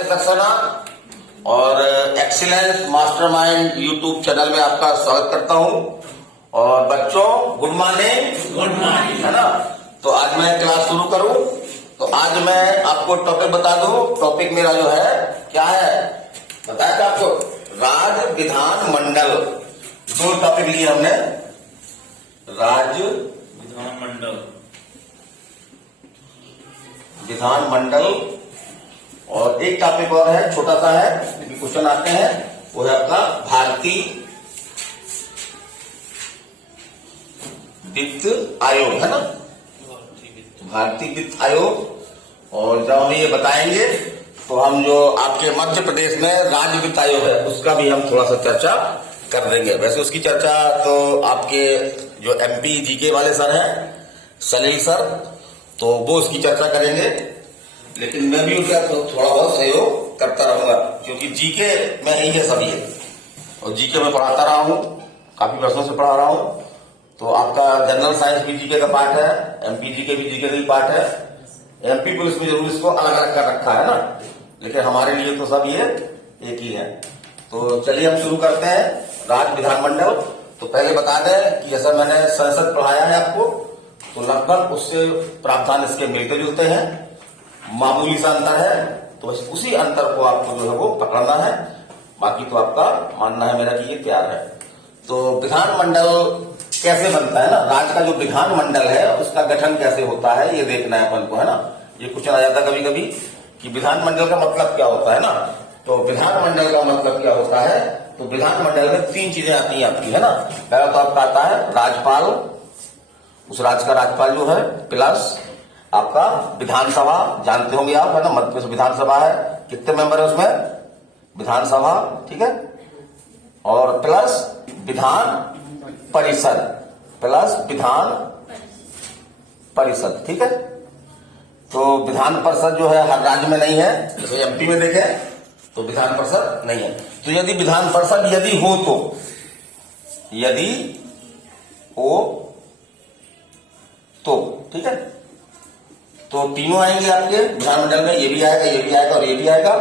नमस्ते सक्सेना और excellence mastermind YouTube channel में आपका स्वागत करता हूं। और बच्चों गुड मॉर्निंग, है ना। तो आज मैं क्लास शुरू करूं तो आज मैं आपको टॉपिक बता दूं। टॉपिक मेरा जो है क्या है बताया था आपको, राज्य विधान मंडल। दो टॉपिक लिए हमने, राज्य विधान मंडल और एक टॉपिक और है, छोटा सा है लेकिन क्वेश्चन आते हैं, वो है आपका भारतीय वित्त आयोग, है ना। भारतीय वित्त आयोग। और जब हम ये बताएंगे तो हम जो आपके मध्य प्रदेश में राज्य वित्त आयोग है उसका भी हम थोड़ा सा चर्चा कर देंगे। वैसे उसकी चर्चा तो आपके जो एमपी जीके वाले सर हैं सलील सर, तो वो उसकी चर्चा करेंगे, लेकिन मैं भी उनका थोड़ा बहुत सहयोग करता रहूंगा क्योंकि जीके में ही है सभी है। और जीके में पढ़ाता रहा हूं, काफी वर्षों से पढ़ा रहा हूं। तो आपका जनरल साइंस भी जीके का पार्ट है, एमपी जीके भी जीके का ही पार्ट है। एमपी पुलिस में जरूर इसको अलग अलग कर रखा है ना, लेकिन हमारे लिए तो सब ये एक ही है। तो चलिए हम शुरू करते हैं। राज्य विधानमंडल, तो पहले बता दें कि जैसा मैंने संसद पढ़ाया है आपको, तो लगभग उससे प्रावधान इसके मिलते जुलते हैं, मामूली सा अंतर है। तो बस उसी अंतर को आपको जो है वो पकड़ना है, बाकी तो आपका मानना है मेरा कि ये तैयार है। तो विधानमंडल कैसे बनता है ना, राज्य का जो विधानमंडल है उसका गठन कैसे होता है ये देखना है अपन को, है ना। ये क्वेश्चन आ जाता कभी कभी कि विधानमंडल का मतलब क्या होता है ना। तो विधानमंडल का मतलब क्या होता है, तो विधानमंडल में तीन चीजें आती हैं आपकी, है ना। पहला तो आपका आता है राज्यपाल, उस राज्य का राज्यपाल जो है, प्लस आपका विधानसभा, जानते होंगे आप, है ना। मध्य प्रदेश विधानसभा है, कितने मेंबर है उसमें, विधानसभा, ठीक है। और प्लस विधान परिषद, प्लस विधान परिषद, ठीक है। तो विधान परिषद जो है हर राज्य में नहीं है, जैसे एमपी में देखें तो विधान परिषद नहीं है। तो यदि विधान परिषद यदि हो तो, यदि हो तो, ठीक है। तो तीनों आएंगे आपके विधानमंडल में, ये भी आएगा, ये भी आएगा और ये भी आएगा।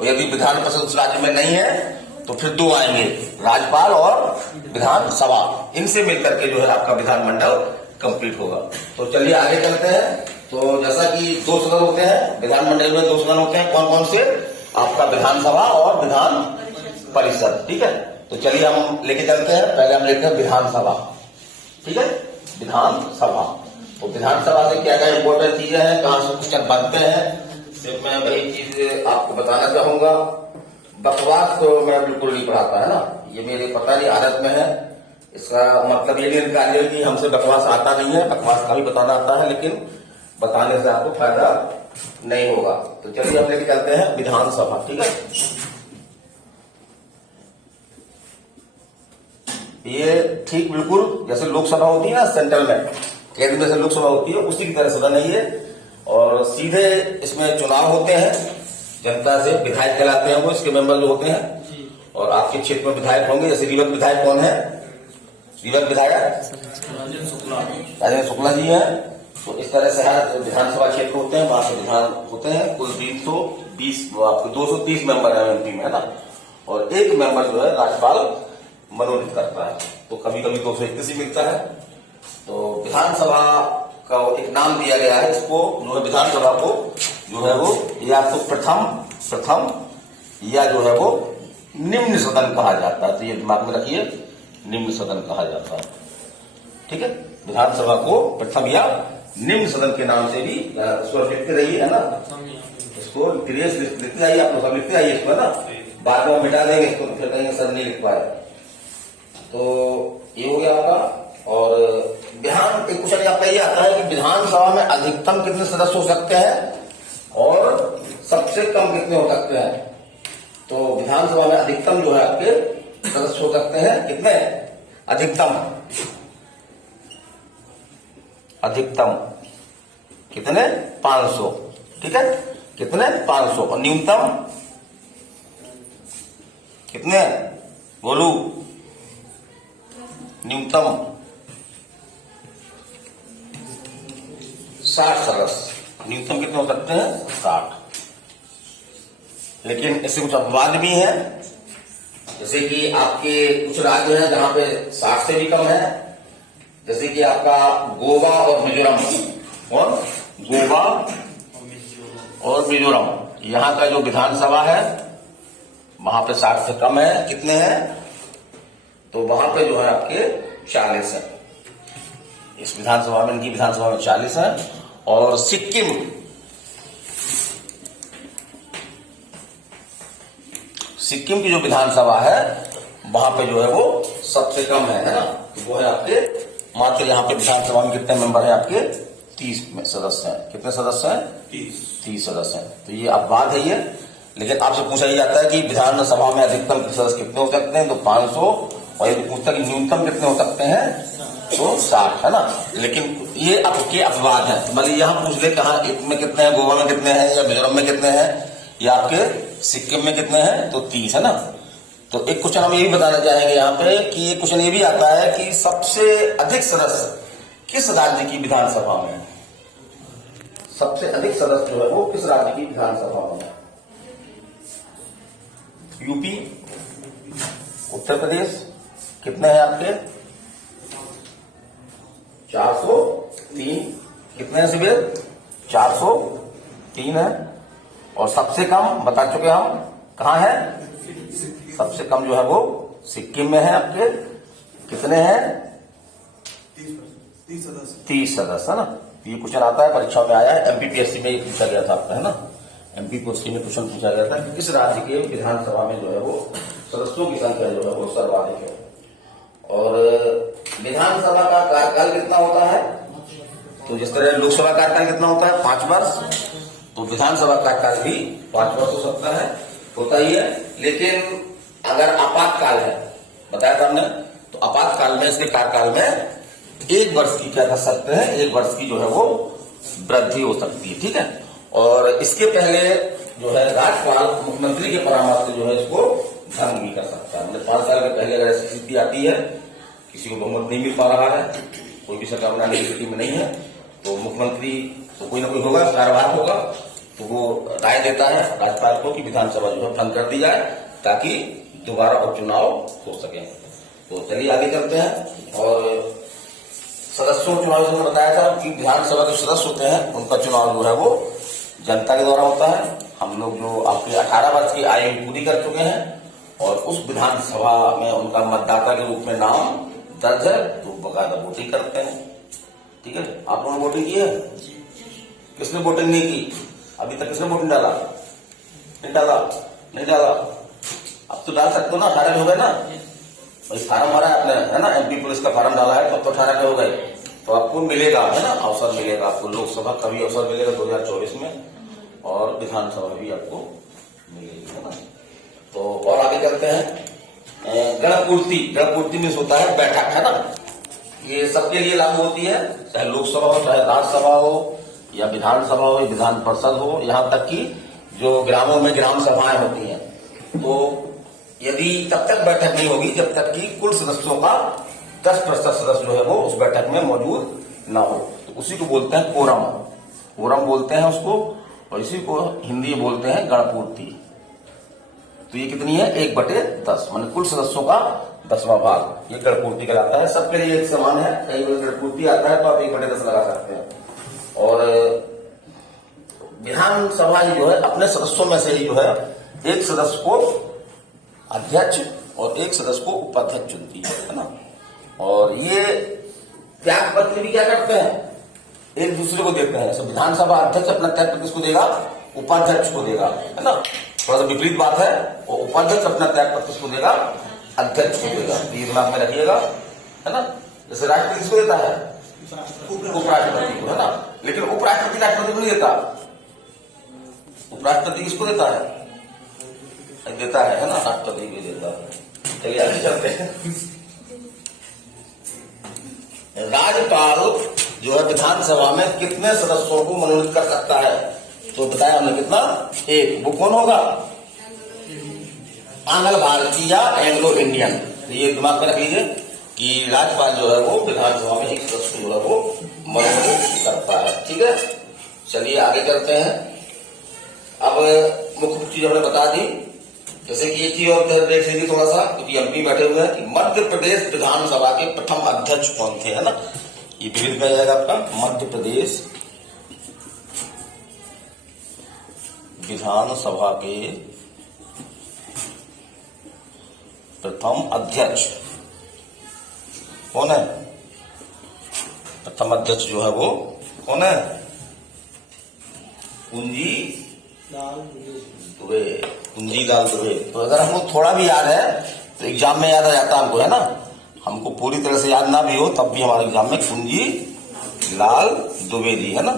और यदि विधान परिषद उस राज्य में नहीं है तो फिर दो आएंगे, राज्यपाल और विधानसभा। इनसे मिलकर के जो है आपका विधानमंडल कंप्लीट होगा। तो चलिए आगे चलते हैं। तो जैसा कि दो सदन होते हैं विधानमंडल में, दो सदन होते हैं, कौन कौन से, आपका विधानसभा और विधान परिषद, ठीक है। तो चलिए हम लेके चलते हैं। पहले हम लेते हैं विधानसभा, ठीक है, विधानसभा। तो विधानसभा से क्या क्या इंपॉर्टेंट चीजें हैं, कहां से क्वेश्चन बनते हैं, सिर्फ मैं वही चीज आपको बताना चाहूंगा। बकवास तो मैं बिल्कुल नहीं पढ़ाता, है ना। ये मेरे पता नहीं आदत में है। इसका मतलब ये नहीं निकालिए कि हमसे बकवास आता नहीं है, बकवास का भी बताना आता है, लेकिन बताने से आपको फायदा नहीं होगा। तो चलिए हम लेके चलते हैं विधानसभा, ठीक है। ये ठीक बिल्कुल जैसे लोकसभा होती है ना, सेंट्रल में केंद्र में से लोकसभा होती है, उसी की तरह सदन है ये। और सीधे इसमें चुनाव होते हैं, जनता से विधायक कहलाते हैं वो, इसके मेंबर जो होते हैं। और आपके क्षेत्र में विधायक होंगे, जैसे रीवत विधायक कौन है, रीवत विधायक राजेंद्र शुक्ला जी हैं। तो इस तरह से हर विधानसभा क्षेत्र होते हैं, वहां से विधान होते हैं। कुल 320 आपके 230 मेंबर है एमपी में, है ना। और एक मेंबर जो है राज्यपाल मनोनीत करता है, तो कभी कभी 231 ही मिलता है। तो विधानसभा का एक नाम दिया गया है इसको, जो है विधानसभा को जो है वो या तो प्रथम या जो है वो निम्न सदन कहा जाता है। तो ये दिमाग में रखिए, निम्न सदन कहा जाता है, ठीक है। विधानसभा को प्रथम या निम्न सदन के नाम से भी इसको लिखते रहिए, है ना। इसको लिखते जाइए, आप लोग सब लिखते जाइए इसको, है ना। बाद में मिटा देंगे इसको, फिर कहेंगे सर नहीं लिख पाए। तो ये हो गया आपका। और विधान एक क्वेश्चन आपका ये आता है कि विधानसभा में अधिकतम कितने सदस्य हो सकते हैं और सबसे कम कितने हो सकते हैं। तो विधानसभा में अधिकतम जो है आपके सदस्य हो सकते हैं कितने, अधिकतम कितने, 500, ठीक है, कितने 500। और न्यूनतम कितने, बोलू, न्यूनतम 60 सदस्य। न्यूनतम कितने हो सकते हैं, 60। लेकिन इससे कुछ अपवाद भी है। जैसे कि आपके कुछ राज्य हैं जहां पे 60 से भी कम है, जैसे कि आपका गोवा और मिजोरम, और गोवा और मिजोरम, यहाँ का जो विधानसभा है वहां पे 60 से कम है। कितने हैं? तो वहां पे जो है आपके 40 है। इस विधानसभा में, इनकी विधानसभा में 40 है। और सिक्किम की जो विधानसभा है वहां पे जो है वो सबसे कम है ना। तो वो है आपके मात्र, यहाँ पे विधानसभा में कितने मेंबर हैं आपके? 30 सदस्य हैं। कितने सदस्य हैं? 30 सदस्य हैं। तो ये अपवाद है ये। लेकिन आपसे पूछा ही जाता है कि विधानसभा में अधिकतम सदस्य कितने हो सकते हैं? तो 500। और यदि पूछता कि न्यूनतम कितने हो सकते हैं? तो 60, है ना। लेकिन ये आपके अपवाद है। मतलब यहाँ पूछ ले कहा में कितने हैं, गोवा में कितने हैं, या मिजोरम में कितने हैं, या आपके सिक्किम में कितने हैं? तो 30, है ना। तो एक क्वेश्चन हम ये भी बताना चाहेंगे यहाँ पे कि एक क्वेश्चन ये भी आता है कि सबसे अधिक सदस्य किस राज्य की विधानसभा में? सबसे अधिक सदस्य जो है वो किस राज्य की विधानसभा में? यूपी, उत्तर प्रदेश, कितने हैं आपके? 403। कितने हैं शिविर? 403 है। और सबसे कम बता चुके हम, कहां है? सबसे कम जो है वो सिक्किम में है आपके। कितने हैं? 30 सदस्य, है ना। ये क्वेश्चन आता है, परीक्षा में आया है, एमपीपीएससी में पूछा गया था आपका, है ना। एमपीपीएससी में क्वेश्चन पूछा गया था कि किस राज्य के विधानसभा में जो है वो सदस्यों की संख्या जो है वो सर्वाधिक है। और विधानसभा का कार्यकाल कितना होता है? तो जिस तरह लोकसभा कार्यकाल कितना होता है? 5 वर्ष। तो विधानसभा कार्यकाल भी 5 वर्ष हो सकता है, होता ही है। लेकिन अगर आपातकाल है, बताया था हमने, तो आपातकाल में इसके कार्यकाल में 1 वर्ष की क्या कर सकते हैं? 1 वर्ष की जो है वो वृद्धि हो सकती है, ठीक है। और इसके पहले जो है राज्यपाल मुख्यमंत्री के परामर्श से जो है इसको भंग भी कर सकता है। मतलब 5 साल के पहले अगर ऐसी स्थिति आती है, किसी को बहुमत नहीं मिल पा रहा है, कोई भी सरकार बनाने की स्थिति में नहीं है, तो मुख्यमंत्री तो कोई ना कोई होगा, कार्यभार होगा, तो वो राय देता है राज्यपाल को कि विधानसभा जो है भंग कर दी जाए ताकि दोबारा उपचुनाव हो सके। तो चलिए आगे चलते हैं। और सदस्यों चुनाव में बताया था कि विधानसभा के सदस्य होते हैं उनका चुनाव जो है वो जनता के द्वारा होता है। हम लोग जो आपके 18 वर्ष की आयु पूरी कर चुके हैं और उस विधानसभा में उनका मतदाता के रूप में नाम दर्ज है, तो बकायदा वोटिंग करते हैं, ठीक है। आप लोगों ने वोटिंग की है? किसने वोटिंग नहीं की? अभी तक किसने वोटिंग डाला? नहीं डाला। अब तो डाल सकते हो ना, 18 के हो गए ना भाई। फार्म भरा है आपने, है ना, एमपी पुलिस का फार्म डाला है, तो 18 के हो गए, तो आपको मिलेगा, है ना, अवसर मिलेगा आपको। लोकसभा का भी अवसर मिलेगा 2024 में, और विधानसभा में भी आपको मिलेगी, है ना। तो और आगे चलते हैं। गणपूर्ति में होता है बैठक, है ना। ये सबके लिए लागू होती है, चाहे लोकसभा हो, चाहे राज्यसभा हो, या विधानसभा हो, या विधान परिषद हो, यहाँ तक कि जो ग्रामों में ग्राम सभाएं होती हैं। तो यदि तब तक बैठक नहीं होगी जब तक कि कुल सदस्यों का 10% सदस्य जो है वो उस बैठक में मौजूद ना हो, तो उसी को बोलते हैं कोरम बोलते हैं उसको, और इसी को हिंदी में बोलते हैं गणपूर्ति। तो ये कितनी है? 1/10, माने कुल सदस्यों का 10वां भाग, ये गणपूर्ति कहलाता है। सबके लिए एक समान है, कई बार गणपूर्ति आता है तो आप 1/10 लगा सकते हैं। और विधानसभा जो है अपने सदस्यों में से ही जो है एक सदस्य को अध्यक्ष और एक सदस्य को उपाध्यक्ष चुनती है ना। और ये त्याग पत्र भी क्या करते हैं? एक दूसरे को देते हैं। विधानसभा अध्यक्ष अपना त्याग पत्र किसको देगा? उपाध्यक्ष को देगा, है ना। थोड़ा सा विपरीत बात है, और उपाध्यक्ष अपना त्याग पत्र किसको देगा? अध्यक्ष को देगा। ये दिमाग में रखिएगा, है ना। जैसे राष्ट्रपति किसको देता है? उपराष्ट्रपति को, है ना। लेकिन उपराष्ट्रपति राष्ट्रपति को नहीं देता। उपराष्ट्रपति किसको देता है? देता है ना, राष्ट्रपति को देता है। चलिए आगे चलते हैं। राज्यपाल जो है विधानसभा में कितने सदस्यों को मनोनीत कर सकता है? तो बताया हमने कितना? 1। वो कौन होगा? आंग्ल भारतीय या एंग्लो इंडियन। ये दिमाग में रख लीजिए कि राज्यपाल जो है वो विधानसभा में एक सदस्य जो है वो मनोनीत करता है, ठीक है। चलिए आगे चलते हैं। अब मुख्य चीज हमने बता दी। जैसे कि एक चीज और देख लीजिए थोड़ा सा, क्योंकि एमपी बैठे हुए हैं, कि मध्य प्रदेश विधानसभा के प्रथम अध्यक्ष कौन थे, है ना। ये विविध में जाएगा आपका, मध्य प्रदेश विधानसभा के प्रथम अध्यक्ष कौन है। प्रथम अध्यक्ष जो है वो कौन है, कुंजी दुबे, कुंजी लाल दुबे। तो अगर हमको थोड़ा भी याद है तो एग्जाम में याद आ जाता हमको, है ना। हमको पूरी तरह से याद ना भी हो तब भी हमारे एग्जाम में कुंजी लाल दुबे जी, है ना,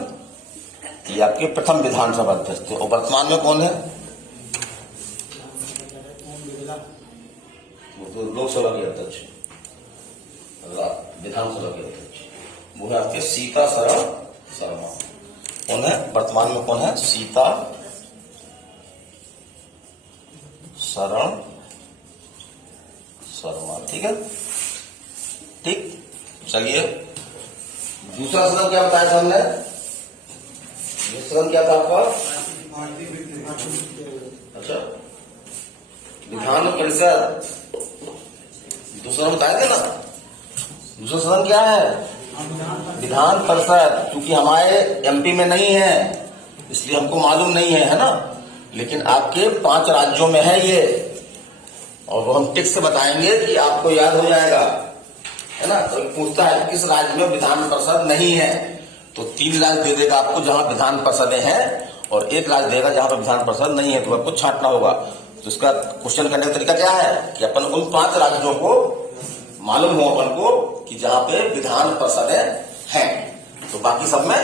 ये आपके प्रथम विधानसभा अध्यक्ष थे। और वर्तमान में कौन है, तो लोकसभा के अध्यक्ष, विधानसभा के अध्यक्ष वो है आपके सीतासरण शर्मा। कौन है वर्तमान में, कौन है, सीतासरण शर्मा। ठीक है, ठीक। चलिए दूसरा सदन क्या बताया था हमने, दूसरा सदन क्या था आपका, अच्छा विधान परिषद, दूसरा बताया था ना। दूसरा सदन क्या है, विधान परिषद। क्योंकि हमारे एमपी में नहीं है इसलिए हमको मालूम नहीं है, है ना, लेकिन आपके 5 राज्यों में है ये, और वो हम टिक से बताएंगे कि आपको याद हो जाएगा, है ना। तो पूछता है किस राज्य में विधान परिषद नहीं है, तो 3 राज्य दे देगा आपको जहां विधान परिषदें हैं, और 1 राज्य देगा जहां पर विधान परिषद नहीं है, तो आपको छांटना होगा। तो इसका क्वेश्चन करने का तरीका क्या है कि अपन उन 5 राज्यों को मालूम हो अपन को कि जहां पे विधान परिषदें हैं, तो बाकी सब में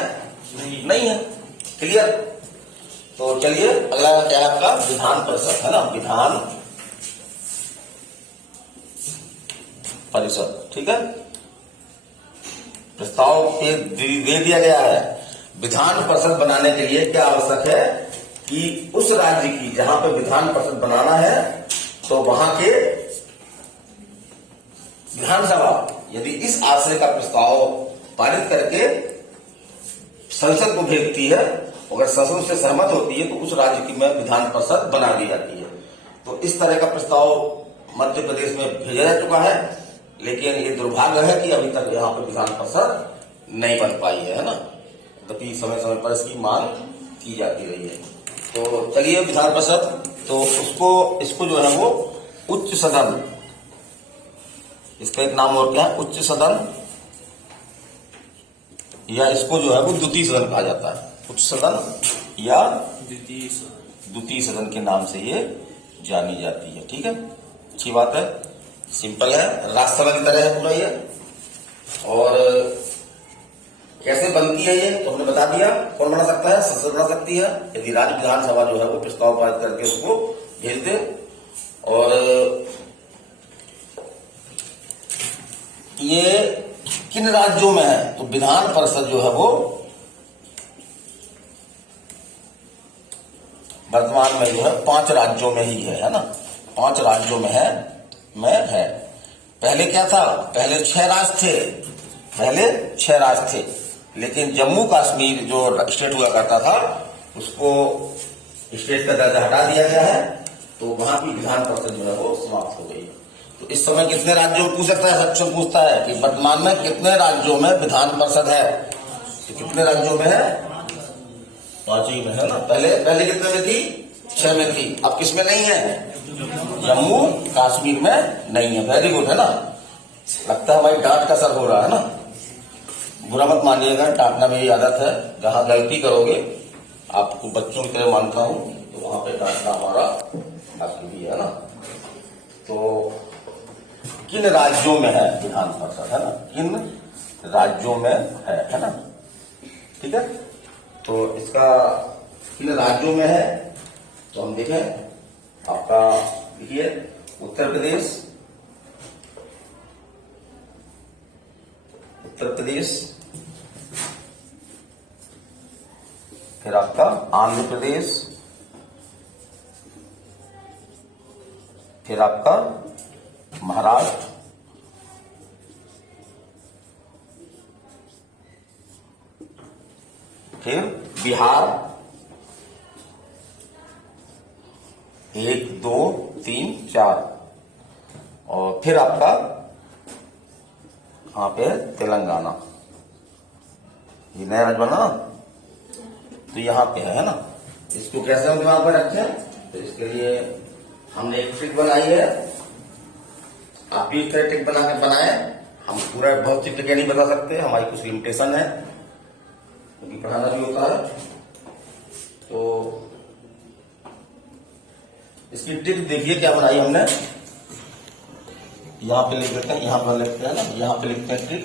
नहीं है। क्लियर। तो चलिए अगला क्या है आपका, विधान परिषद, है ना, विधान परिषद। ठीक है, प्रस्ताव दे दिया गया है। विधान परिषद बनाने के लिए क्या आवश्यक है कि उस राज्य की जहां पे विधान परिषद बनाना है, तो वहां के विधानसभा यदि इस आशय का प्रस्ताव पारित करके संसद को भेजती है, अगर संसद उससे सहमत होती है, तो उस राज्य की में विधान परिषद बना दी जाती है। तो इस तरह का प्रस्ताव मध्य प्रदेश में भेजा जा चुका है, लेकिन ये दुर्भाग्य है कि अभी तक यहाँ पर विधान परिषद नहीं बन पाई है ना, तभी समय समय पर इसकी मांग की जाती रही है। तो चलिए विधान परिषद, तो इसको जो है वो उच्च सदन, इसका एक नाम और क्या है, उच्च सदन, या इसको जो है वो द्वितीय सदन कहा जाता है। उच्च सदन या द्वितीय सदन के नाम से ये जानी जाती है। ठीक है, अच्छी बात है, सिंपल है, राज्यसभा की तरह है पूरा ये। और कैसे बनती है ये तो हमने बता दिया, कौन बना सकता है, संसद बना सकती है, यदि राज्य विधानसभा जो है वो प्रस्ताव पारित करके उसको भेज दे। और ये किन राज्यों में है, तो विधान परिषद जो है वो वर्तमान में जो है 5 राज्यों में ही है ना, 5 राज्यों में है। पहले क्या था, पहले 6 राज्य थे, लेकिन जम्मू कश्मीर जो स्टेट हुआ करता था उसको स्टेट का दर्जा हटा दिया गया है, तो वहां की विधान परिषद जो है वो समाप्त हो गई है। तो इस समय कितने राज्यों में पूछ सकता है, सेक्शन पूछता है कि वर्तमान में कितने राज्यों में विधान परिषद है, तो कितने राज्यों में है, 5 ही में है ना। पहले कितने में थी, 6 में थी, अब किस में नहीं है, जम्मू कश्मीर में नहीं है। वेरी गुड, है ना। लगता है हमारी डांट का असर हो रहा है ना, बुरा मत मानिएगा, डांटना मेरी आदत है, जहां गलती करोगे आपको बच्चों की तरह मानता हूं, तो वहां पे डांटना हमारा हक भी है ना। तो किन राज्यों में है विधान परिषद, है ना, किन राज्यों में है ना। ठीक है, तो इसका किन राज्यों में है, तो हम देखें आपका, देखिए उत्तर प्रदेश, फिर आपका आंध्र प्रदेश, फिर आपका महाराष्ट्र, फिर बिहार, 1 2 3 4 और फिर आपका यहाँ पे तेलंगाना, ये नया राज्य बना ना, तो यहाँ पे है ना। इसको कैसे हम दिमाग में रखें, तो इसके लिए हमने एक ट्रिक बनाई है। आप भी इस तरह ट्रिक बना के बनाए। हम पूरा बहुत सी ट्रिकें नहीं बता सकते, हमारी कुछ लिमिटेशन है, क्योंकि पढ़ाना भी होता है। तो इसकी ट्रिक देखिए क्या बनाई हमने। यहाँ पे लिख देते हैं, यहाँ पर लिखते हैं ना, यहाँ पे लिखते हैं ट्रिक,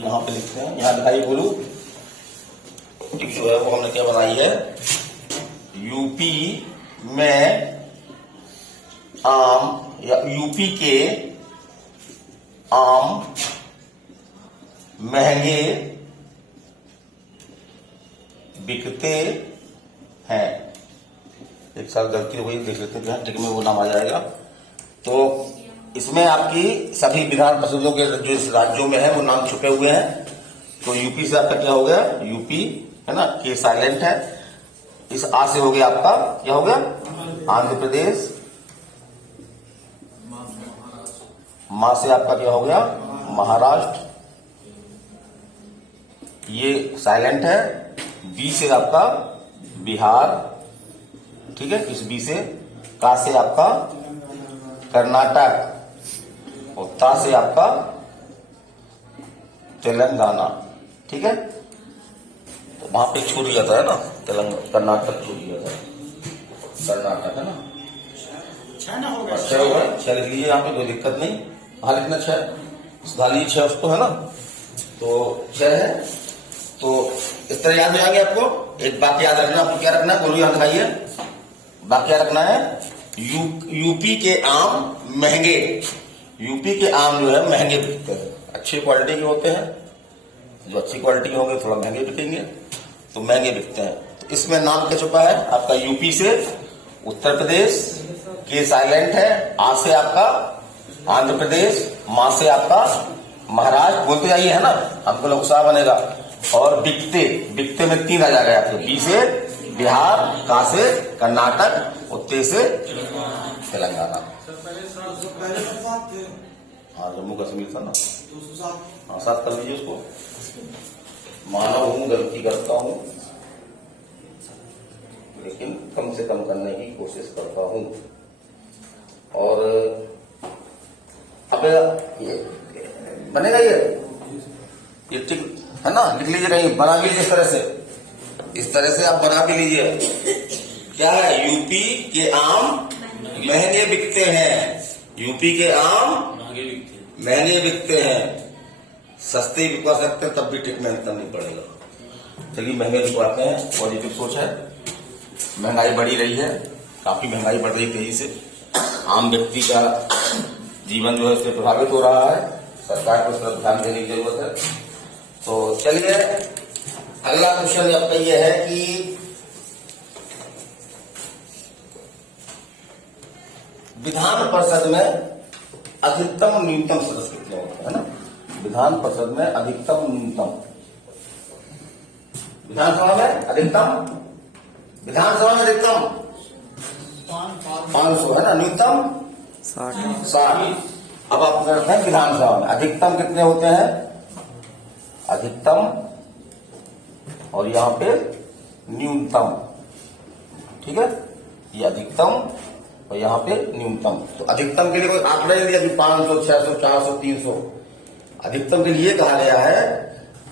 यहाँ पे लिखते हैं, यहाँ दिखाई बोलू ट्रिक जो है वो हमने क्या बनाई है। यूपी में आम या यूपी के आम महंगे बिकते हैं। एक साथ गलती हो गई, देख लेते हैं ट्रिक में वो नाम आ जाएगा। तो इसमें आपकी सभी विधान परिषदों के जो इस राज्यों में है वो नाम छुपे हुए हैं। तो यूपी से आपका क्या हो गया, यूपी है ना, के साइलेंट है। इस आ से हो गया आपका क्या हो गया, आंध्र प्रदेश। मां से आपका क्या हो गया, महाराष्ट्र, ये साइलेंट है। बी से आपका बिहार, ठीक है, इस बी से। का से आपका कर्नाटक और ता से आपका तेलंगाना, ठीक है। तो वहां पे छूट जाता है ना, कर्नाटक छूट जाता है, कर्नाटक है ना। 6 होगा, 6 लिख लीजिए यहाँ पे, कोई दिक्कत नहीं। वहां लिखना 6 सुधार लीजिए, 6 उसको है ना। तो 6 है, तो इस तरह याद हो जाएंगे आपको। एक बात याद रखना, आपको क्या रखना है, बोलिए, याद रखाइए। बात क्या रखना है, यूपी के आम महंगे, यूपी के आम जो है महंगे बिकते हैं, अच्छी क्वालिटी के होते हैं। जो अच्छी क्वालिटी के होंगे थोड़ा महंगे बिकेंगे, तो महंगे बिकते हैं। तो इसमें नाम क्या छुपा है आपका, यूपी से उत्तर प्रदेश, के साइलेंट है। आ से आपका आंध्र प्रदेश, मां से आपका महाराष्ट्र, बोलते जाइए है ना, आपको लोग उत्साह बनेगा। और बिकते, बिकते में 3 आ जाएगा आपके, बी से बिहार, का से कर्नाटक और ते से तेलंगाना। हाँ, जम्मू कश्मीर था ना, हाँ 7 कर लीजिए उसको। मानव हूं, गलती करता हूं, लेकिन कम से कम करने की कोशिश करता हूं। और अब ये बनेगा, ये टिक है ना, लिख लीजिए कहीं, बना भी लीजिए इस तरह से आप बना भी लीजिए। क्या है, यूपी के आम महंगे बिकते हैं, यूपी के आम महंगे बिकते हैं। सस्ते बिकवा सकते हैं, तब भी टिक मेहनत करनी पड़ेगा। चलिए महंगे बिकवाते हैं, पॉजिटिव सोच है। महंगाई बढ़ी रही है, काफी महंगाई बढ़ रही तेजी से। आम व्यक्ति का जीवन जो है उससे प्रभावित हो रहा है, सरकार को इस पर ध्यान देने की जरूरत है। तो चलिए अगला क्वेश्चन आपका ये है कि विधान परिषद में अधिकतम न्यूनतम सदस्य कितने होते हैं ना। विधान परिषद में अधिकतम न्यूनतम, विधानसभा में अधिकतम, विधानसभा में अधिकतम 500 है ना, न्यूनतम 60। अब आप करते हैं विधानसभा में अधिकतम कितने होते हैं, अधिकतम और यहां पे न्यूनतम, ठीक है। ये अधिकतम और यहां पे न्यूनतम। तो अधिकतम के लिए कोई आंकड़ा नहीं दिया कि 500, 600, 400, 300। अधिकतम के लिए कहा गया है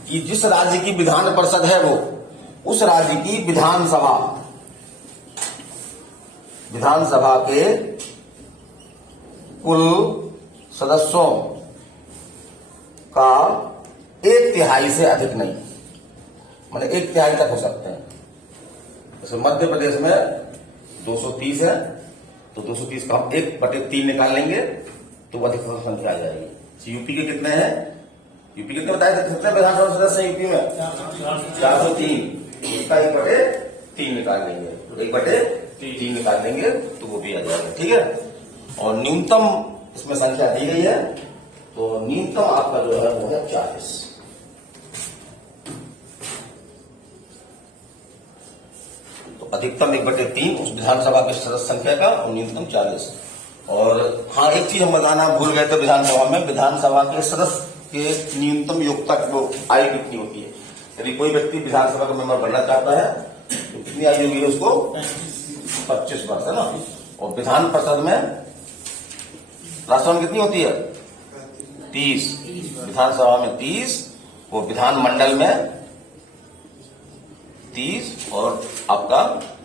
कि जिस राज्य की विधान परिषद है वो उस राज्य की विधानसभा, विधानसभा के कुल सदस्यों का 1/3 से अधिक नहीं, मतलब 1/3 तक हो सकते हैं। जैसे मध्य प्रदेश में 230 है, तो 230 का हम 1/3 निकाल लेंगे तो वो अधिकतम संख्या आ जाएगी। यूपी के कितने हैं, यूपी कितने बताए थे, कितने विधानसभा सदस्य यूपी में 403, इसका 1/3 निकाल लेंगे, 1/3 निकाल लेंगे तो वो भी आ जाएगा, ठीक है। और न्यूनतम इसमें संख्या दी गई है, तो न्यूनतम आपका जो है वो है 40। तो अधिकतम 1/3 उस विधानसभा की सदस्य संख्या का और न्यूनतम 40। और हाँ, एक चीज हम बताना भूल गए थे विधानसभा में, विधानसभा के सदस्य के न्यूनतम योग्यता आयु कितनी होती है। यदि कोई व्यक्ति विधानसभा का मेंबर बनना चाहता है तो कितनी आयु होगी उसको? 25 वर्ष, है ना। और विधान परिषद में राज्यसभा में कितनी होती है? 30। विधानसभा में 30, वो विधानमंडल में 30 और आपका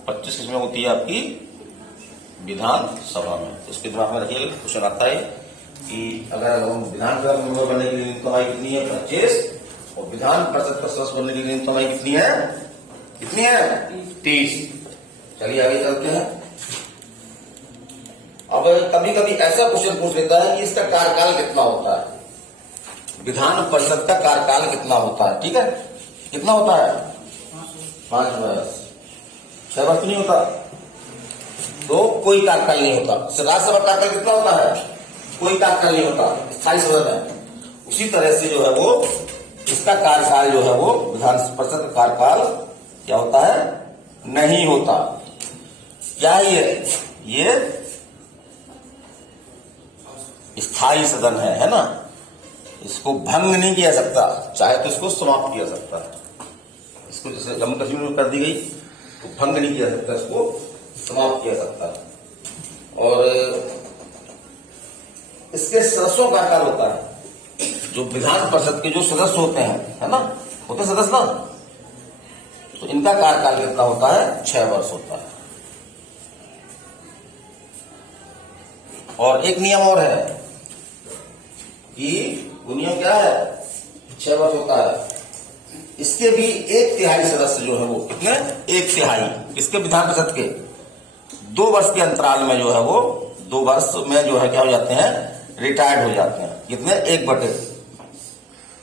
25 किसमें होती है? आपकी विधानसभा में। इसके दिमाग में रखिए, क्वेश्चन आता है कि अगर हम विधानसभा मेंबर बनने के लिए न्यूनतम आयु कितनी है? 25, और विधान परिषद का सदस्य बनने के लिए न्यूनतम आयु कितनी है? कितनी है? 30। चलिए आगे चलते हैं। अब कभी कभी ऐसा क्वेश्चन पूछ लेता है कि इसका कार्यकाल कितना होता है, विधान परिषद का कार्यकाल कितना होता है। ठीक है, कितना होता है? 5 वर्ष। 6 वर्ष नहीं होता तो कोई कार्यकाल नहीं होता। राज्यसभा कार्यकाल कितना होता है? कोई कार्यकाल नहीं होता, स्थायी सदन है। उसी तरह से जो है वो इसका कार्यकाल जो है वो विधान परिषद का कार्यकाल क्या होता है? नहीं होता। क्या है ये स्थायी सदन है ना। इसको भंग नहीं किया सकता, चाहे तो इसको समाप्त किया सकता है। इसको जैसे जम्मू कश्मीर में कर दी गई तो भंग नहीं किया सकता, इसको समाप्त किया सकता है। और इसके सदस्यों का कार्यकाल होता है, जो विधान परिषद के जो सदस्य होते हैं, है ना, होते सदस्य ना, तो इनका कार्यकाल कितना होता है? 6 वर्ष होता है। और एक नियम और है कि वो नियम क्या है? 6 वर्ष होता है। इसके भी 1/3 सदस्य जो है वो कितने? 1/3 इसके विधान परिषद के 2 वर्ष के अंतराल में जो है वो 2 वर्ष में जो है क्या हो जाते हैं? रिटायर्ड हो जाते हैं। कितने? 1/,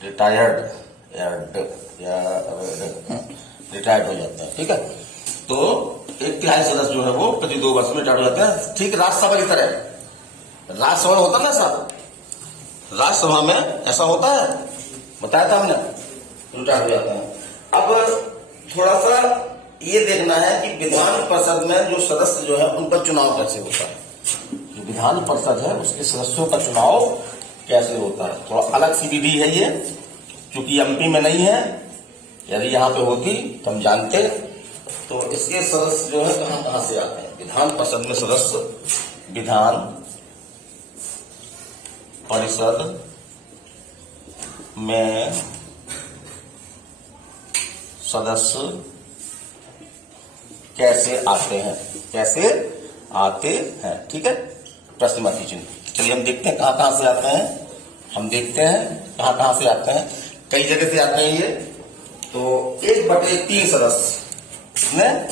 रिटायर्ड हो जाते हैं। ठीक है, तो 1/3 सदस्य जो है वो प्रति 2 वर्ष में रिटायर्ड हो जाते हैं। ठीक राज्यसभा की तरह, राज्यसभा में होता ना ऐसा, राज्यसभा में ऐसा होता है, बताया था हमने, रिटायर्ड हो जाते हैं। अब थोड़ा सा ये देखना है कि विधान परिषद में जो सदस्य जो है उन पर चुनाव कैसे होता है। जो विधान परिषद है उसके सदस्यों का चुनाव कैसे होता है। थोड़ा अलग सी विधि है ये, क्योंकि एमपी में नहीं है। यदि यहाँ पे होती तो हम जानते। तो इसके सदस्य जो है कहां से आते हैं? विधान परिषद में सदस्य, विधान परिषद में सदस्य कैसे आते हैं? कैसे आते हैं? ठीक है, प्रश्नवाची चिन्ह। चलिए हम देखते हैं कहां से आते हैं। हम देखते हैं कहां से आते हैं। कई जगह से आते हैं ये। तो 1/3 सदस्य में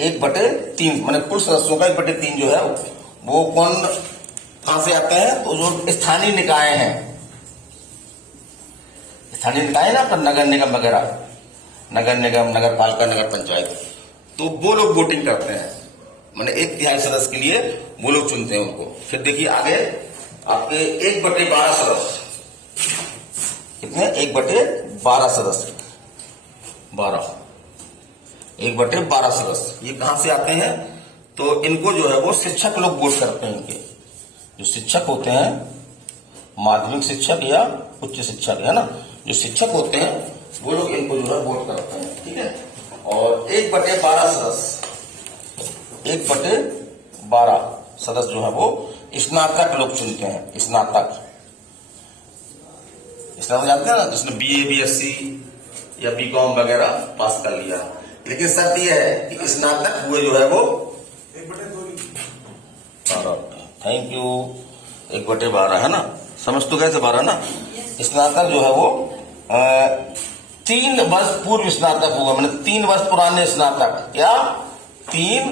1/3 माने कुल सदस्यों का 1/3 जो है वो कहां से आते हैं? तो जो स्थानीय निकाय हैं, स्थानीय निकाय ना, पर नगर निगम वगैरह, नगर निगम, नगर पालिका, नगर पंचायत, तो वो लोग वोटिंग करते हैं। माने 1/3 सदस्य के लिए वो लोग चुनते हैं उनको। फिर देखिए आगे आपके 1/12 सदस्य कितने? 1/12 सदस्य, 1/12 सदस्य। ये कहां से आते हैं? तो इनको जो है वो शिक्षक लोग वोट करते हैं। इनके जो शिक्षक होते हैं, माध्यमिक शिक्षक या उच्च शिक्षक, है ना, जो शिक्षक होते हैं वो लोग इनको जो है वोट करते हैं। ठीक है, और 1/12 सदस्य, 1/12 सदस्य जो है वो स्नातक लोग चुनते हैं। स्नातक जानते हैं ना, जिसने BA BSc या BCom वगैरह पास कर लिया। लेकिन शर्त यह है कि स्नातक हुए जो है वो 1/12, थैंक यू, 1/12 है ना, समझ तो कैसे 12 ना। स्नातक जो है वो 3 वर्ष पूर्व स्नातक हुआ, मैंने 3 वर्ष पुराने स्नातक, या 3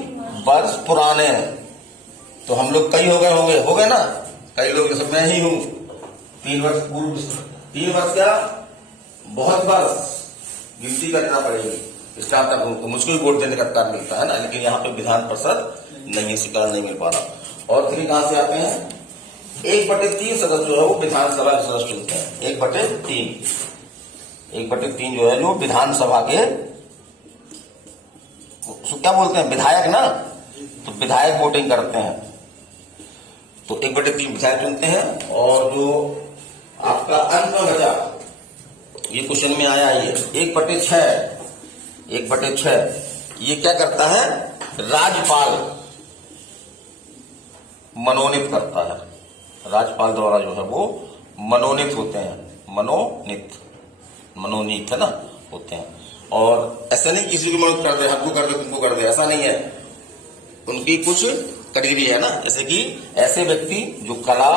वर्ष पुराने। तो हम लोग कई हो गए ना, कई लोग, जैसे मैं ही हूं 3 वर्ष पूर्व। 3 वर्ष क्या, बहुत वर्ष गिनती करना पड़ेगी स्नातक हूं, तो मुझको भी वोट देने का अधिकार मिलता है ना। लेकिन यहाँ पे विधान परिषद नहीं, शिकार नहीं मिल पा रहा। और फिर कहां से आते हैं? 1/3 सदस्य जो है वो विधानसभा के सदस्य चुनते हैं। 1/3 जो है जो विधानसभा के उसको क्या बोलते हैं, विधायक ना, तो विधायक वोटिंग करते हैं। तो 1/3 विधायक चुनते हैं। और जो आपका अंत में बचा, ये क्वेश्चन में आया, ये 1/6 ये क्या करता है, राज्यपाल मनोनीत करता है। राज्यपाल द्वारा जो है वो मनोनीत होते हैं, मनोनीत है ना, होते हैं। और ऐसा नहीं किसी की मदद कर दे, हमको कर दे, तुमको कर दे, ऐसा नहीं है। उनकी कुछ कैटेगरी है ना, जैसे कि ऐसे व्यक्ति जो कला,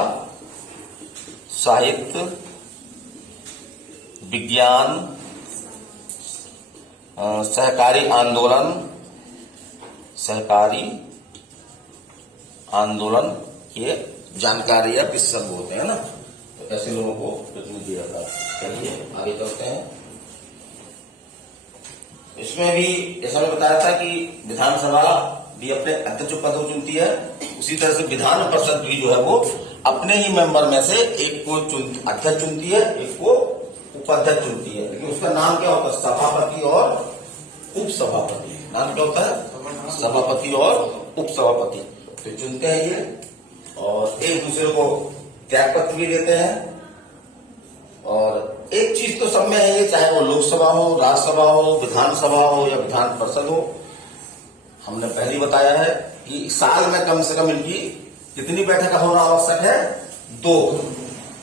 साहित्य, विज्ञान, सहकारी आंदोलन ये जानकारी या विशेषज्ञ होते हैं ना, तो ऐसे लोगों को प्रतिनिधि दिया जाता है। चलिए आगे चलते हैं। इसमें भी जैसा मैं बताया था कि विधानसभा भी अपने अध्यक्ष पद को चुनती है, उसी तरह से विधान परिषद भी जो है वो अपने ही मेंबर में से एक को अध्यक्ष चुनती है, एक को उपाध्यक्ष चुनती है। लेकिन उसका नाम क्या होता है, सभापति और उपसभापति। नाम क्या होता है, सभापति और उपसभापति। तो चुनते हैं ये, और एक दूसरे को त्याग पत्र भी देते हैं। और एक चीज तो सब में है ये, चाहे वो लोकसभा हो, राज्यसभा हो, विधानसभा हो या विधान परिषद हो, हमने पहले ही बताया है कि साल में कम से कम इनकी कितनी बैठक होना आवश्यक है, 2।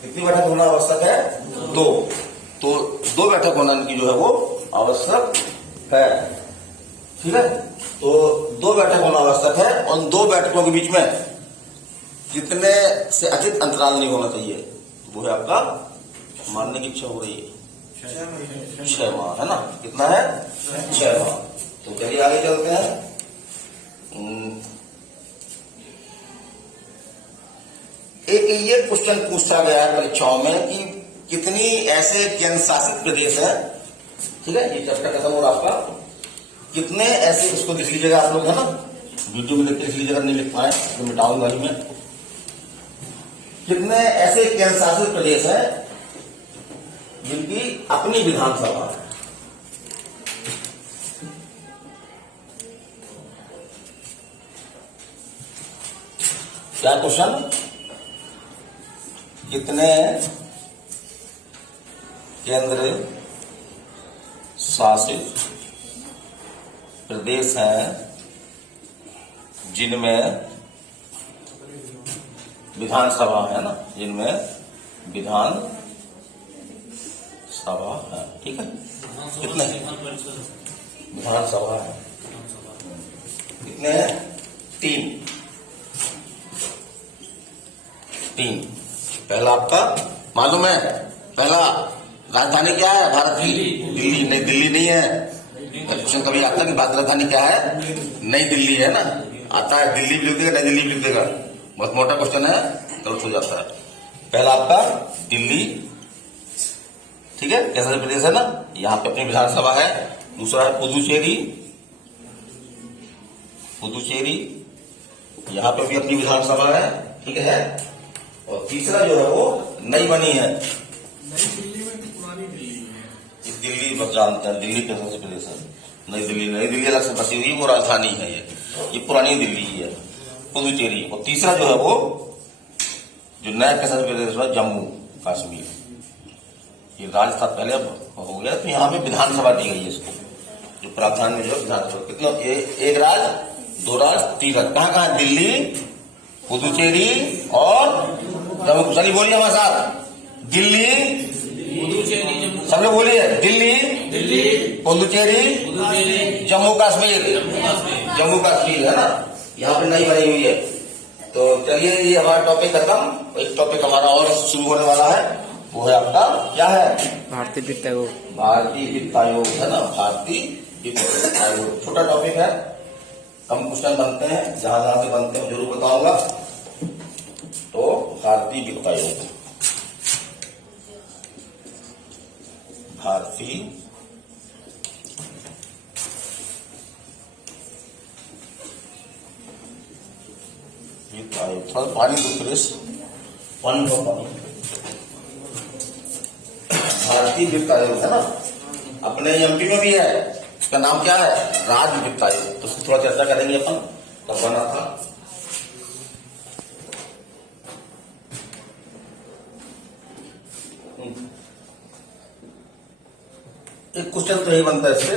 कितनी बैठक होना आवश्यक है, 2। तो 2 बैठक होना इनकी जो है वो आवश्यक है, ठीक है। तो 2 बैठक होना आवश्यक है। उन 2 बैठकों के बीच में कितने से अधिक अंतराल नहीं होना चाहिए, वो है आपका मानने की इच्छा हो रही है 6 माह, है ना। कितना है, 6 माह। तो चलिए आगे चलते हैं। एक ये क्वेश्चन पूछा गया है परीक्षाओं में कि कितनी ऐसे केंद्र शासित प्रदेश हैं, ठीक है, ये चैप्टर खत्म हो रहा आपका। कितने ऐसे, उसको लिख लीजिएगा आप लोग, है ना, वीडियो में लिख के लिख लीजिएगा, नहीं लिख पाए तो मिटाऊंगा ही मैं। कितने ऐसे केंद्र शासित प्रदेश हैं जिनकी अपनी विधानसभा है। क्या क्वेश्चन, कितने केंद्र शासित प्रदेश हैं जिनमें विधानसभा है ना, जिनमें विधान सभा है, ठीक है। कितने विधानसभा है, कितने हैं, 3। पहला आपका मालूम है, पहला राजधानी क्या है भारत की, दिल्ली। नहीं, दिल्ली नहीं है। क्वेश्चन कभी आता है कि भारत राजधानी क्या है, नई दिल्ली है ना, आता है दिल्ली भी लिख देगा, नई दिल्ली भी लिख देगा, बहुत मोटा क्वेश्चन है, गलत हो जाता है। पहला आपका दिल्ली, ठीक है, कैसा प्रदेश है ना, यहाँ पे अपनी विधानसभा है। दूसरा है पुदुचेरी, यहाँ पे भी अपनी विधानसभा है, ठीक है। और तीसरा जो है वो नई बनी है, दिल्ली बस जानते हैं, दिल्ली कैसा प्रदेश है, नई दिल्ली अलग से बसी हुई, वो राजधानी है, ये पुरानी दिल्ली है, पुदुचेरी। और तीसरा जो है वो जो नया कैसा प्रदेश है, जम्मू कश्मीर। ये राजस्थान पहले हो गया, तो यहाँ पे विधानसभा दी गई है इसको, जो प्रावधान में जो विधानसभा। कितना, एक राज्य, 2 राज्य, 3 राज्य। कहाँ, दिल्ली, पुदुचेरी और जम्मू। चलिए बोलिए हमारे साथ, दिल्ली, सब लोग बोलिए, दिल्ली, पुदुचेरी, जम्मू कश्मीर है ना, यहाँ पे नई बनी हुई है। तो चलिए ये हमारा टॉपिक खत्म। एक टॉपिक हमारा और शुरू होने वाला है, वो है आपका, क्या है, भारतीय वित्त आयोग है ना, भारतीय वित्त आयोग। छोटा टॉपिक है, कम क्वेश्चन बनते हैं, जहां से बनते हैं जरूर बताऊंगा। तो भारतीय वित्त आयोग, भारतीय वित्त आयोग। थोड़ा पानी दो प्लीज, पानी। भारतीय वित्त आयोग है ना, अपने एमपी में भी है, उसका नाम क्या है, राज्य वित्त आयोग। तो थोड़ा चर्चा करेंगे अपन कब बना था। एक क्वेश्चन तो यही बनता है इससे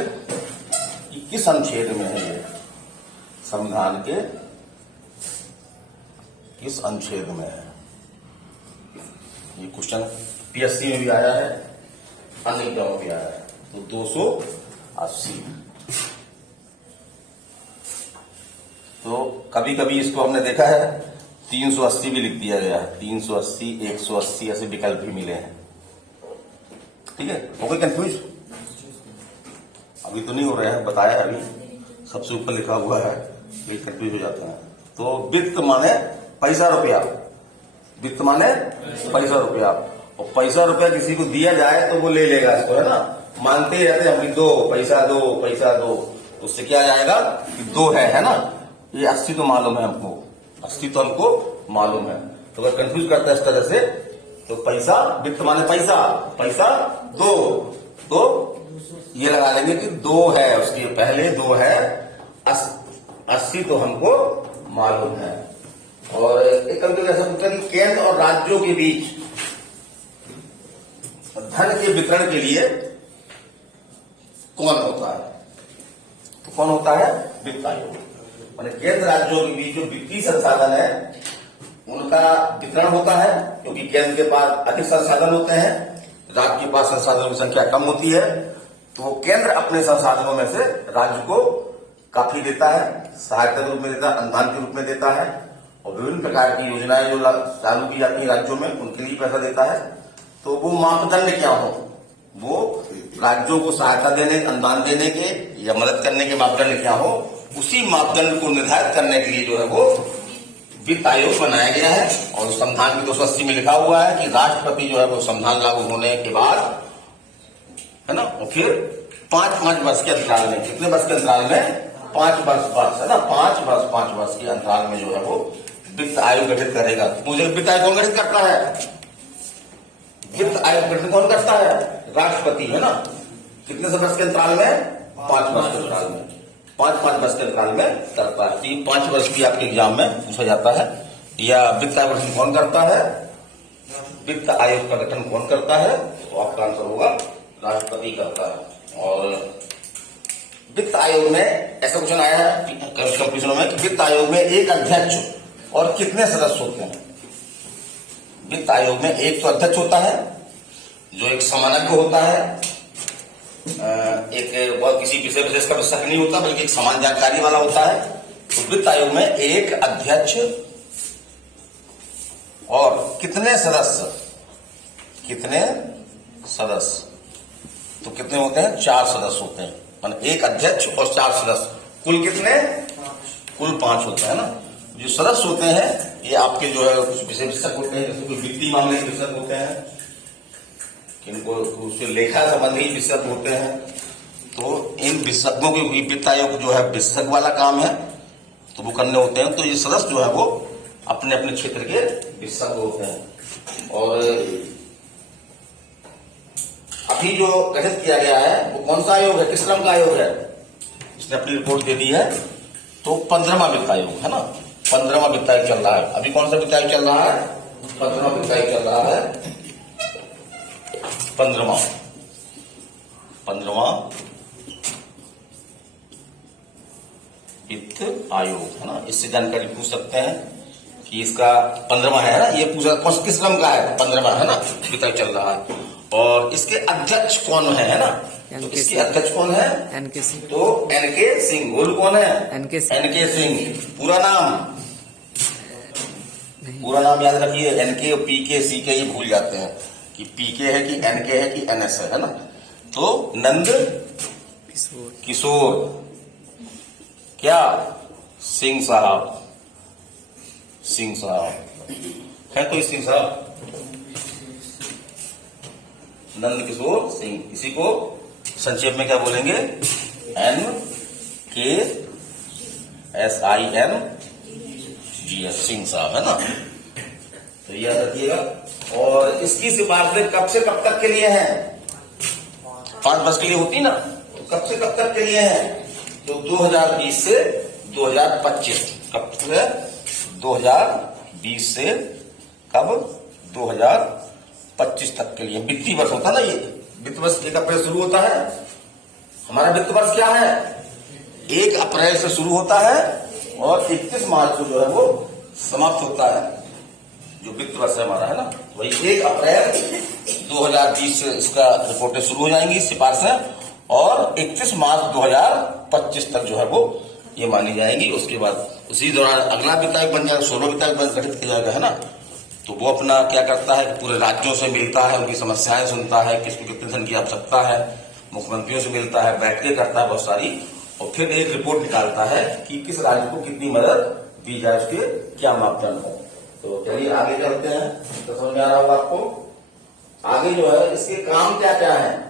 कि किस अनुच्छेद में है ये, संविधान के किस अनुच्छेद में है। ये क्वेश्चन पीएससी में भी आया है, अन्य एग्जाम में भी आया है। तो 280, तो कभी कभी इसको हमने देखा है 380 भी लिख दिया गया है, 380, 180 ऐसे विकल्प भी मिले हैं। ठीक है, हो गई कंफ्यूज? अभी तो नहीं हो रहा है, बताया अभी सबसे ऊपर लिखा हुआ है, ये कंफ्यूज हो जाते हैं। तो वित्त माने पैसा रुपया, वित्त माने पैसा रुपया, और पैसा रुपया किसी को दिया जाए तो वो ले लेगा इसको, है ना। मांगते ही रहते हैं हम, दो पैसा दो पैसा दो, उससे क्या जाएगा कि दो है ना। ये 80 तो मालूम है हमको, 80 तो हमको मालूम है। तो अगर कंफ्यूज करता है इस तरह से तो पैसा, वित्त माने पैसा, पैसा दो, तो ये लगा लेंगे कि दो है, उसके पहले दो है, 80 तो हमको मालूम है। और एक कंफ्यूज ऐसा पूछा कि केंद्र और राज्यों के बीच धन के वितरण के लिए कौन होता है? तो कौन होता है? वित्त आयोग। माने केंद्र राज्यों के बीच जो वित्तीय संसाधन है उनका वितरण होता है, क्योंकि केंद्र के पास अधिक संसाधन होते हैं, राज्य के पास संसाधनों की संख्या कम होती है। तो केंद्र अपने संसाधनों में से राज्य को काफी देता है, सहायता के रूप में देता है, अनुदान के रूप में देता है, और विभिन्न प्रकार की योजनाएं जो चालू की जाती है राज्यों में उनके लिए पैसा देता है। तो वो मापदंड क्या हो, वो राज्यों को सहायता देने, अनुदान देने के या मदद करने के मापदंड क्या हो, उसी मापदंड को निर्धारित करने के लिए जो है वो वित्त आयोग बनाया गया है। और संविधान की 280 में लिखा हुआ है कि राष्ट्रपति जो है वो संविधान लागू होने के बाद, है ना, और फिर 5-5 वर्ष के अंतराल में, कितने वर्ष के अंतराल में? 5 वर्ष, है ना, 5 वर्ष के अंतराल में जो है वो वित्त आयोग गठित करेगा। मुझे वित्त आयोग कौन गठित करता है? वित्त आयोग गठित कौन करता है? राष्ट्रपति, है ना। कितने वर्ष के अंतराल में? 5 वर्ष के अंतराल में, 5-5 वर्ष के अंतराल में करता है। 5 वर्ष की आपके एग्जाम में पूछा जाता है। या वित्त आयोग गठन कौन करता है? वित्त आयोग का गठन कौन करता है? तो आपका आंसर होगा राष्ट्रपति करता है। और वित्त आयोग में ऐसा क्वेश्चन आया है कंफ्यूजन में कि वित्त आयोग में एक अध्यक्ष और कितने सदस्य होते हैं? वित्त आयोग में एक तो अध्यक्ष होता है जो एक समानज्ञ होता है, एक बहुत किसी विषय विशेष का विशेषज्ञ नहीं होता बल्कि एक समान जानकारी वाला होता है। तो वित्त आयोग में एक अध्यक्ष और कितने सदस्य? कितने सदस्य? तो कितने होते हैं? 4 सदस्य होते हैं। माने एक अध्यक्ष और 4 सदस्य, कुल कितने? कुल 5 होते हैं ना। जो सदस्य होते हैं ये आपके जो है कुछ विषय विशेषज्ञ होते हैं, जैसे कोई वित्तीय मामले के विशेषज्ञ होते हैं, किनको उसके लेखा संबंधी विशेषज्ञ होते हैं। तो इन विशेषज्ञों के वित्त आयोग जो है विशेषज्ञ वाला काम है तो वो करने होते हैं। तो ये सदस्य जो है वो अपने अपने क्षेत्र के विशेषज्ञ होते हैं। और अभी जो गठित किया गया है वो कौन सा आयोग है? किस क्रम का आयोग है? इसने अपनी रिपोर्ट दे दी है। तो 15वां वित्त आयोग है ना, 15वां वित्त आयोग चल रहा है। अभी कौन सा वित्त आयोग चल रहा है? 15वां वित्त आयोग चल रहा है। 15वां वित्त आयोग है ना। इससे जानकारी पूछ सकते हैं कि इसका 15वां है ना, ये पूछा किस क्रम का है? 15वां है ना वित्त आयोग चल रहा है। और इसके अध्यक्ष कौन है ना? तो इसके अध्यक्ष कौन है? एनके सिंह। तो एनके सिंह। गोल कौन है? एनके सिंह। पूरा नाम? पूरा नाम याद रखिए, एनके और पीके सीके ये भूल जाते हैं कि पीके है कि एनके है कि एनएस है ना। तो नंद किशोर क्या सिंह साहब है कोई सिंह साहब? नंद किशोर सिंह। इसी को संक्षेप में क्या बोलेंगे? NKSING सिंह साहब, है ना। तो याद रखिएगा। और इसकी सिफारिशें कब से कब तक के लिए है? 5 वर्ष के लिए होती ना, तो कब से कब तक के लिए है? तो 2020 से 2025 कब से 2020 से कब 2025 तक के लिए वित्तीय वर्ष होता ना, ये वित्त वर्ष 1 अप्रैल शुरू होता है। हमारा वित्त वर्ष क्या है, 1 अप्रैल से शुरू होता है और 31 मार्च को जो है वो समाप्त होता है, जो वित्त वर्ष है हमारा, है ना। वही 1 अप्रैल 2020 से इसका रिपोर्टें शुरू हो जाएंगी, सिफारिशें, और 31 मार्च 2025 तक जो है वो ये मानी जाएंगी। उसके बाद उसी दौरान अगला वित्त आयोग बन जाएगा, 16 वित्त आयोग गठित किया जाएगा, है ना। तो वो अपना क्या करता है कि पूरे राज्यों से मिलता है, उनकी समस्याएं सुनता है, किसको कितने धन की आवश्यकता है, मुख्यमंत्रियों से मिलता है, बैठकें करता है बहुत सारी, और फिर एक रिपोर्ट निकालता है कि किस राज्य को कितनी मदद दी जाए, उसके क्या मापदंड है। तो चलिए आगे चलते हैं, तो समझ में आ रहा होगा आपको। आगे जो है इसके काम क्या क्या है,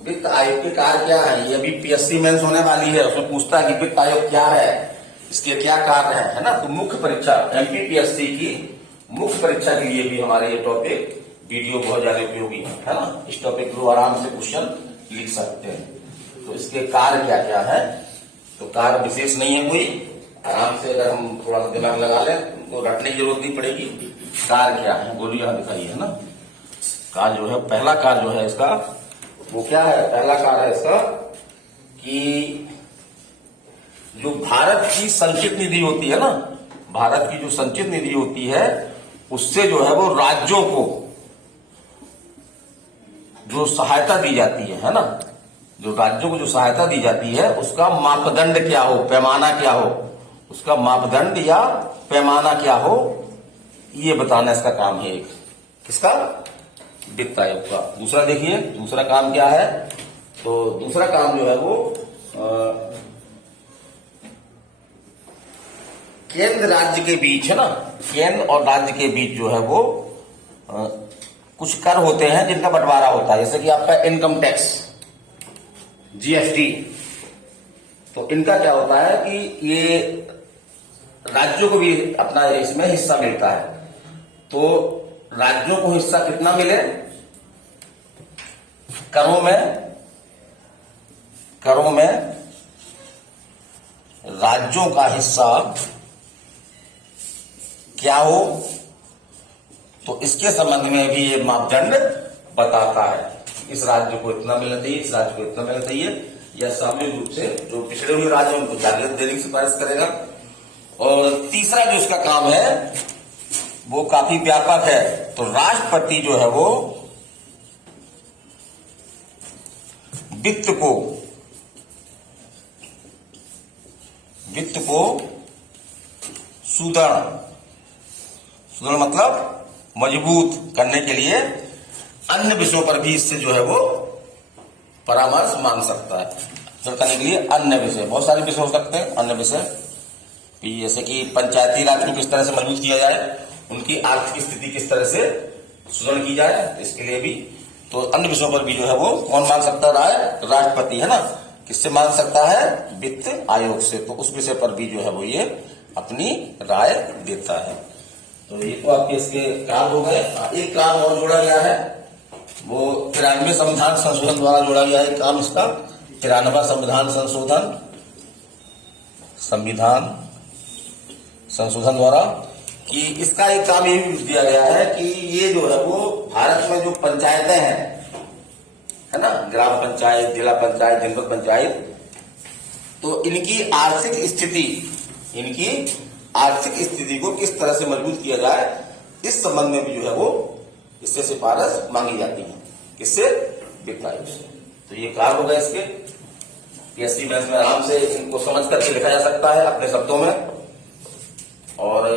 वित्त आयोग के कार्य क्या है, ये अभी पीएससी मेंस होने वाली है, उसमें पूछता है कि वित्त आयोग क्या है, इसके क्या कार्य है ना। तो मुख्य परीक्षा एमपीपीएससी की मुख्य परीक्षा के लिए भी हमारे ये टॉपिक वीडियो बहुत ज्यादा उपयोगी है ना। इस टॉपिक को आराम से क्वेश्चन लिख सकते हैं। तो इसके कार्य क्या क्या है, तो कार्य विशेष नहीं है कोई, आराम से अगर हम थोड़ा सा दिमाग लगा लें तो रटने की जरूरत नहीं पड़ेगी। कार्य क्या है बोलिए, यहां दिखाइए, है ना। कार्य जो है, पहला कार्य जो है इसका वो क्या है, पहला कार्य है इसका कि जो भारत की संचित निधि होती है ना, भारत की जो संचित निधि होती है उससे जो है वो राज्यों को जो सहायता दी जाती है ना, जो राज्यों को जो सहायता दी जाती है उसका मापदंड क्या हो, पैमाना क्या हो, उसका मापदंड या पैमाना क्या हो, ये बताना इसका काम है। एक किसका, वित्त आयोग का। दूसरा देखिए, दूसरा काम क्या है, तो दूसरा काम जो है वो केंद्र राज्य के बीच, है ना, केंद्र और राज्य के बीच जो है वो कुछ कर होते हैं जिनका बंटवारा होता है, जैसे कि आपका इनकम टैक्स, जीएसटी। तो इनका क्या होता है कि ये राज्यों को भी अपना इसमें हिस्सा मिलता है। तो राज्यों को हिस्सा कितना मिले, करों में राज्यों का हिस्सा क्या हो, तो इसके संबंध में भी ये मापदंड बताता है। इस राज्य को इतना मिलना चाहिए, इस राज्य को इतना मिलना चाहिए, या सामूहिक रूप से जो पिछड़े हुए राज्य उनको ज्यादा देने की सिफारिश करेगा। और तीसरा जो इसका काम है वो काफी व्यापक है। तो राष्ट्रपति जो है वो वित्त को सुदृढ़ मतलब मजबूत करने के लिए अन्य विषयों पर भी इससे जो है वो परामर्श मांग सकता है। करने के लिए अन्य विषय, बहुत सारे विषय हो सकते हैं अन्य विषय, जैसे कि पंचायती राज को किस तरह से मजबूत किया जाए, उनकी आर्थिक स्थिति किस तरह से सुदृढ़ की जाए, इसके लिए भी। तो अन्य विषयों पर भी जो है वो कौन मांग सकता है, राष्ट्रपति, है ना। किससे मांग सकता है, वित्त आयोग से। तो उस विषय पर भी जो है वो ये अपनी राय देता है। तो ये तो आपके इसके काम हो गए। एक काम और जोड़ा गया है, वो 93 संविधान संशोधन द्वारा जोड़ा गया है काम इसका, 93वां संविधान संशोधन द्वारा, कि इसका एक काम ये भी दिया गया है कि ये जो है वो भारत में जो पंचायतें हैं, है ना, ग्राम पंचायत, जिला पंचायत, जनपद पंचायत, तो इनकी आर्थिक स्थिति को किस तरह से मजबूत किया जाए, इस संबंध में भी जो है वो इससे सिफारिश मांगी जाती है। किससे, वित्त आयोग से। तो ये कार्य होगा इसके, पीएससी मेंस में आराम से इनको समझ करके लिखा जा सकता है अपने शब्दों में। और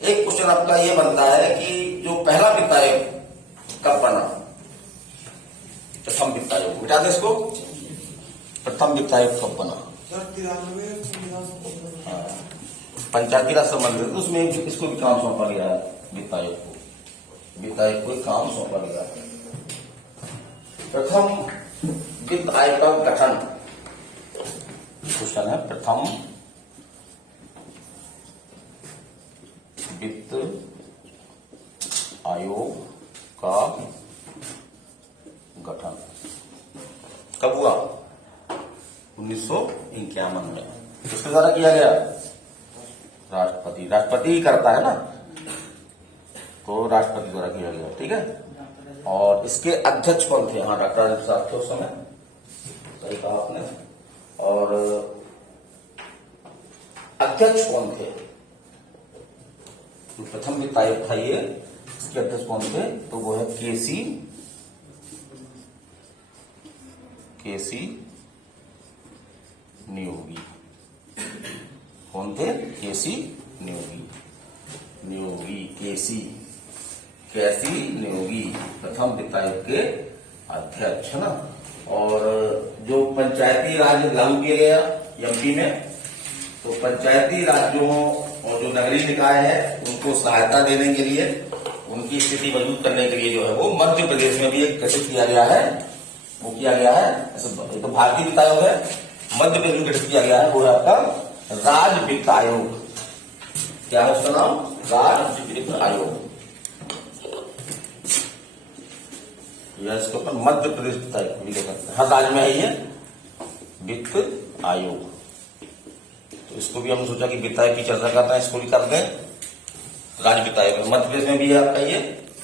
एक क्वेश्चन आपका ये बनता है कि जो पहला वित्त आयोग कब बना, प्रथम वित्त आयोग, मिटा दे इसको, प्रथम वित्त आयोग कब बना, पंचायती राज संबंधित, उसमें इसको भी काम सौंपा गया है, वित्त आयोग को काम सौंपा गया है। प्रथम वित्त आयोग का गठन, क्वेश्चन है, प्रथम वित्त आयोग का गठन कब हुआ, 1951 में। किसके द्वारा किया गया? राष्ट्रपति ही करता है ना, तो राष्ट्रपति द्वारा किया गया। ठीक है। और इसके अध्यक्ष कौन थे? हाँ, डॉक्टर राजेंद्र प्रसाद थे उस समय, सही कहा आपने। और अध्यक्ष कौन थे? तो प्रथम वित्त आयोग था ये, इसके अध्यक्ष कौन थे? तो वो है केसी नियोगी। कौन थे? केसी नियोगी, केसी नियोगी प्रथम वित्त आयोग के अध्यक्ष है ना। और जो पंचायती राज लागू किया गया एमपी में, तो पंचायती राज्यों और जो नगरीय निकाय है उनको सहायता देने के लिए, उनकी स्थिति मजबूत करने के लिए जो है वो मध्य प्रदेश में भी एक गठित किया गया है। वो किया गया है, ऐसे तो भारतीय वित्त आयोग है, मध्य प्रदेश में गठित किया गया है, वो है आपका राज्य वित्त आयोग। क्या है उसका नाम? राज्य वित्त आयोग। इसके ऊपर मध्य प्रदेश वित्त आयोग भी कह सकते हैं, हर राज्य में है ये वित्त आयोग। तो इसको भी हमने सोचा कि वित्त आयोग की चर्चा करते हैं, इसको भी कर दें। राज्य वित्त आयोग मध्य प्रदेश में भी है आपका ये।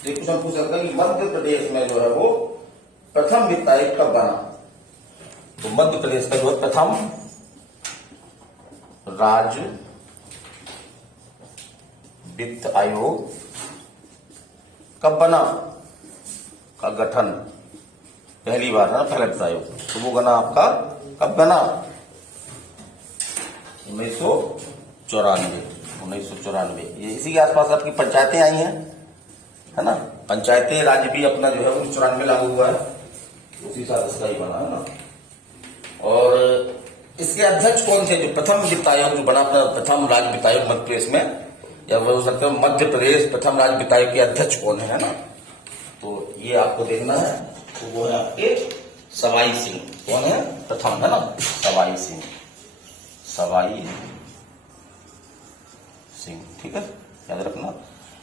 कुछ हम पूछ सकते हैं कि मध्य प्रदेश में जो है वो प्रथम वित्त आयोग कब बना? तो मध्य प्रदेश का जो है प्रथम राज्य वित्त आयोग कब बना? का गठन पहली बार है ना, पहला वित्त आयोग। तो वो बना आपका कब बना? 1994। ये इसी के आसपास आपकी पंचायतें आई हैं, है ना। पंचायतें राज्य भी अपना जो है 1994 लागू हुआ है, उसी साल इसका ही बना है ना। और इसके अध्यक्ष कौन थे? जो प्रथम वित्त आयोग जो बना अपना प्रथम राज्य वित्त आयोग मध्य प्रदेश में, या वो हो सकता है मध्य प्रदेश प्रथम राज्य वित्त आयोग के अध्यक्ष कौन है ना। तो ये आपको देखना है। तो वो है आपके सवाई सिंह। कौन है? प्रथम है ना, सवाई सिंह। ठीक है, याद रखना।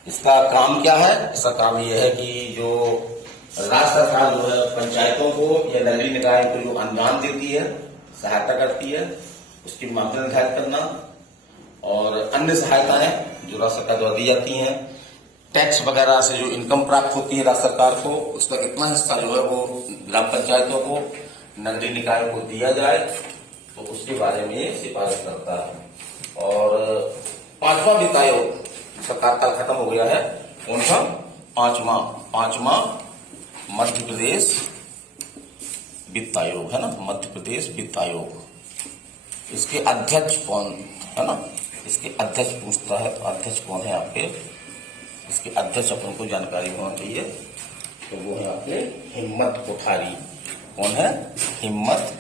इसका काम क्या है? इसका काम यह है कि जो राज्य सरकार जो है पंचायतों को या नगरीय निकाय को जो अनुदान देती है, सहायता करती है, उसकी मात्रा निर्धारित करना, और अन्य सहायताएं जो राज्य सरकार द्वारा दी जाती हैं, टैक्स वगैरह से जो इनकम प्राप्त होती है राज्य सरकार को, उसका कितना हिस्सा जो है वो ग्राम पंचायतों को, नगरीय निकाय को दिया जाए, तो उसके बारे में ये सिफारिश करता है। और पांचवा वित्त आयोग, इसका कार्यकाल खत्म हो गया है। कौन सा? पांचवा मध्य प्रदेश वित्त आयोग है ना, मध्य प्रदेश वित्त आयोग। इसके अध्यक्ष कौन है ना, इसके अध्यक्ष पूछता है, तो अध्यक्ष कौन है आपके? इसके अध्यक्ष अपन को जानकारी होना चाहिए। तो वो है आपके हिम्मत कोठारी। कौन है? हिम्मत।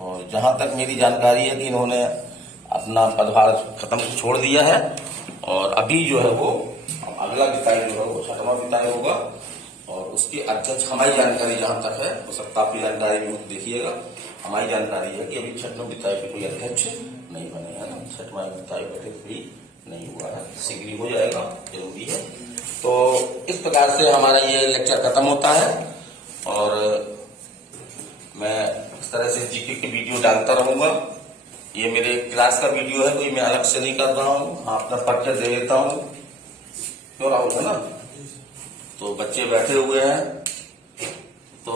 और जहां तक मेरी जानकारी है कि इन्होंने अपना पदभार खत्म छोड़ दिया है, और अभी जो है वो अगला वित्त आयोग जो है वो 6वां वित्त आयोग होगा, और उसके अध्यक्ष हमारी जानकारी जहां तक है, हो सकता आपकी जानकारी में देखिएगा, हमारी जानकारी है कि अभी 6वें वित्त आयोग के कोई अध्यक्ष नहीं बने हैं ना, 6वां वित्त आयोग अध्यक्ष भी नहीं हुआ है, शीघ्र हो जाएगा, जरूरी है। तो इस प्रकार से हमारा ये लेक्चर खत्म होता है, और मैं इस तरह से जीके की वीडियो डालता रहूंगा। ये मेरे क्लास का वीडियो है, कोई मैं अलग से नहीं कर रहा हूँ, अपना परिचय दे देता हूँ, क्यों राहुल, है ना। तो बच्चे बैठे हुए हैं, तो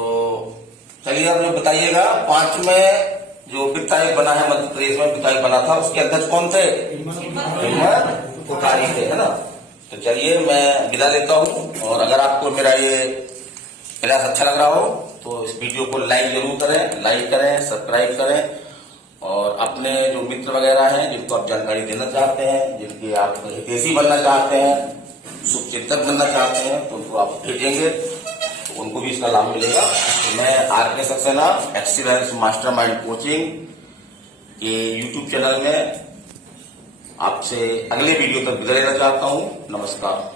चलिए आप लोग बताइएगा, 5वें जो वित्त आयोग बना है मध्य प्रदेश में, वित्त आयोग बना था, उसके अध्यक्ष कौन थे? हिम्मत कोठारी थे, है ना। तो चलिए मैं विदा लेता हूँ, और अगर आपको मेरा ये क्लास अच्छा लग रहा हो तो इस वीडियो को लाइक जरूर करें, सब्सक्राइब करें, और अपने जो मित्र वगैरह हैं जिनको आप जानकारी देना चाहते हैं, जिनके आप हितैषी बनना चाहते हैं, शुभचिंतक बनना चाहते हैं, तो उनको आप भेजेंगे, तो उनको भी इसका लाभ मिलेगा। तो मैं R K Saxena excellence mastermind coaching के यूट्यूब चैनल में आपसे अगले वीडियो तक विदा लेना चाहता हूँ। नमस्कार।